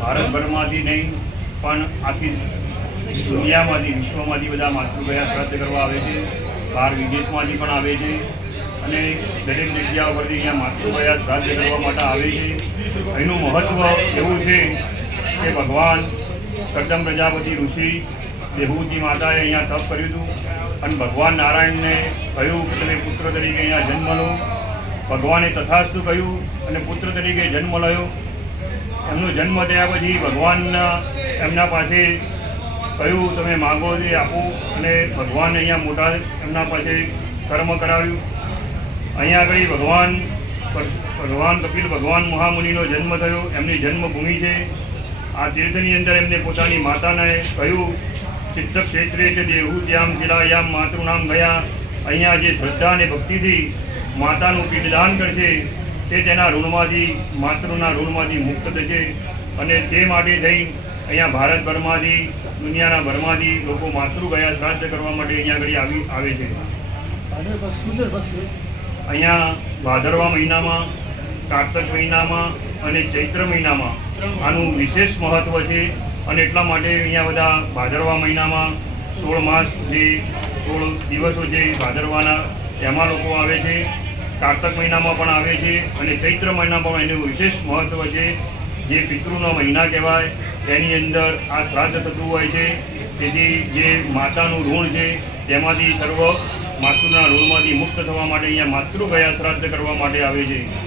ભારતભરમાંથી નહીં, પણ આખી દુનિયામાંથી, વિશ્વમાંથી બધા માતૃભયા શ્રાદ્ધ કરવા આવે છે. બહાર વિદેશમાંથી પણ આવે છે. અને દરેક જગ્યા પરથી અહીંયા માતૃભયા શ્રાદ્ધ કરવા માટે આવે છે. એનું મહત્ત્વ એવું છે કે ભગવાન કદમ પ્રજાપતિ ઋષિ દેહુજી માતાએ અહીંયા તપ કર્યું હતું. અને ભગવાન નારાયણને કહ્યું કે તમે પુત્ર તરીકે અહીંયા જન્મ લો. ભગવાને તથાસ્તુ કહ્યું અને પુત્ર તરીકે જન્મ લયો. એમનો જન્મ થયા પછી ભગવાનના એમના પાસે કહ્યું, તમે માગો તે આપો. અને ભગવાન અહીંયા મોટા એમના પાસે કર્મ કરાવ્યું. અહીંયા આગળ ભગવાન ભગવાન કપિલ, ભગવાન મહામુનિનો જન્મ થયો. એમની જન્મભૂમિ છે. આ તીર્થની અંદર એમને પોતાની માતાને કહ્યું, ચિત્ત ક્ષેત્રે છે દેહુ ત્યાં જિલ્લાયામ માતૃનામ ગયા. અહીંયા જે શ્રદ્ધા અને ભક્તિથી માતાનું પિંડદાન કરશે તે તેના ઋણમાંથી, માતૃના ઋણમાંથી મુક્ત થશે અને તે માટે જઈ અહીંયા ભારતભરમાંથી, દુનિયાના ભરમાંથી લોકો માતૃ ગયા શ્રાદ્ધ કરવા માટે અહીંયા આગળ આવી, આવે છે. અહીંયા ભાદરવા મહિનામાં, કારતક મહિનામાં અને ચૈત્ર મહિનામાં આનું વિશેષ મહત્ત્વ છે અને એટલા માટે અહીંયા બધા ભાદરવા મહિનામાં સોળ માસ જે સોળ દિવસો છે ભાદરવાના એમાં લોકો આવે છે. કારતક મહિનામાં પણ આવે છે અને ચૈત્ર મહિનામાં પણ એનું વિશેષ મહત્ત્વ છે. જે પિતૃનો મહિના કહેવાય, તેની અંદર આ શ્રાદ્ધ થતું હોય છે. તેથી જે માતાનું ઋણ છે, તેમાંથી સર્વ માતૃના ઋણમાંથી મુક્ત થવા માટે અહીંયા માતૃ ગયા શ્રાદ્ધ કરવા માટે આવે છે.